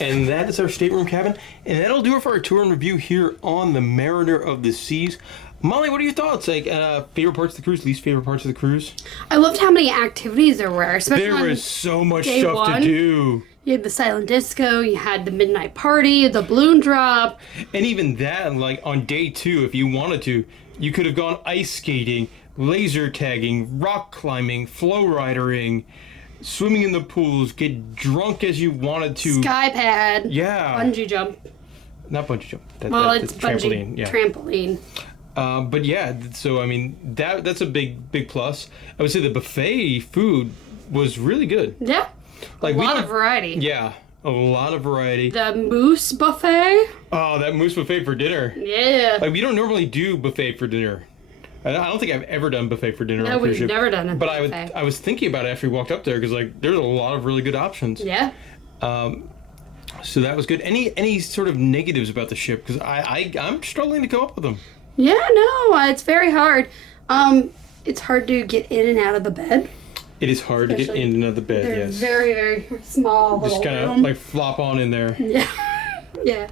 And that is our stateroom cabin. And that'll do it for our tour and review here on the Mariner of the Seas. Molly, what are your thoughts? Like, favorite parts of the cruise, least favorite parts of the cruise? I loved how many activities there were. Especially There on was so much day stuff one. to do. You had the silent disco, you had the midnight party, the balloon drop. And even that, like on day 2, if you wanted to, you could have gone ice skating, laser tagging, rock climbing, flow ridering, swimming in the pools, get drunk as you wanted to. Sky pad. Yeah. Bungee jump. Not bungee jump. It's that's trampoline. bungee Yeah. trampoline. But yeah, so I mean that's a big plus. I would say the buffet food was really good. Yeah. Like A lot of variety. Yeah, a lot of variety. The moose buffet. Oh, that moose buffet for dinner. Yeah. Like we don't normally do buffet for dinner. I don't think I've ever done buffet for dinner on No, a cruise we've ship. never done it. But I was thinking about it after we walked up there because like there's a lot of really good options. Yeah. So that was good. Any sort of negatives about the ship? Because I'm struggling to come up with them. Yeah, no, it's very hard. It's hard to get in and out of the bed. It is hard to get in and out of the bed. They're Yes. very, very small. Just kind of room. like flop on in there. Yeah. Yeah.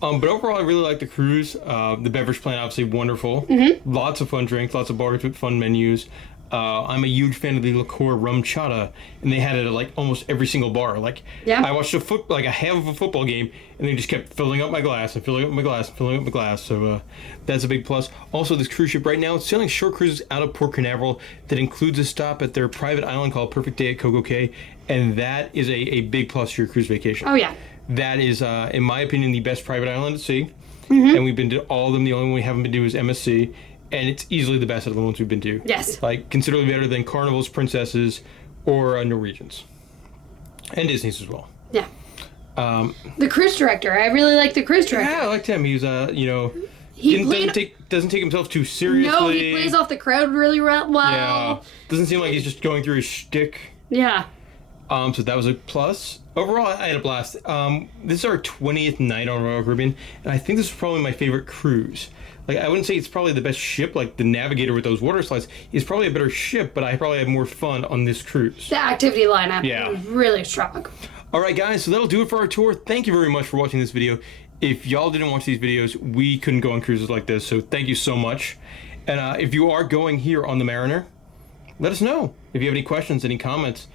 But overall, I really like the cruise. The beverage plan, obviously, wonderful. Lots of fun drinks, lots of bars with fun menus. I'm a huge fan of the liqueur rum chata, and they had it at like almost every single bar. Like, Yeah. I watched a half of a football game, and they just kept filling up my glass and filling up my glass and filling up my glass. So that's a big plus. Also, this cruise ship right now is sailing short cruises out of Port Canaveral that includes a stop at their private island called Perfect Day at Coco Cay, and that is a big plus for your cruise vacation. Oh, yeah. That is, in my opinion, the best private island at sea. And we've been to all of them. The only one we haven't been to is MSC. And it's easily the best of the ones we've been to. Yes. Like, considerably better than Carnival's, Princesses, or Norwegian's. And Disney's as well. Yeah. The cruise director. I really like the cruise director. Yeah, I liked him. He was, He doesn't take himself too seriously. No, he plays off the crowd really well. Yeah. Doesn't seem like he's just going through his shtick. Yeah. So that was a plus. Overall, I had a blast. This is our 20th night on Royal Caribbean, and I think this is probably my favorite cruise. Like, I wouldn't say it's probably the best ship, like the Navigator with those water slides is probably a better ship, but I probably had more fun on this cruise. The activity lineup Yeah. was really strong. All right, guys, so that'll do it for our tour. Thank you very much for watching this video. If y'all didn't watch these videos, we couldn't go on cruises like this, so thank you so much. And if you are going here on the Mariner, let us know. If you have any questions, any comments,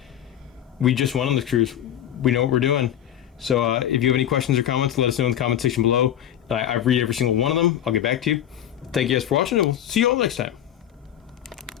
we just went on this cruise. We know what we're doing. So if you have any questions or comments, let us know in the comment section below. I read every single one of them. I'll get back to you. Thank you guys for watching, and we'll see you all next time.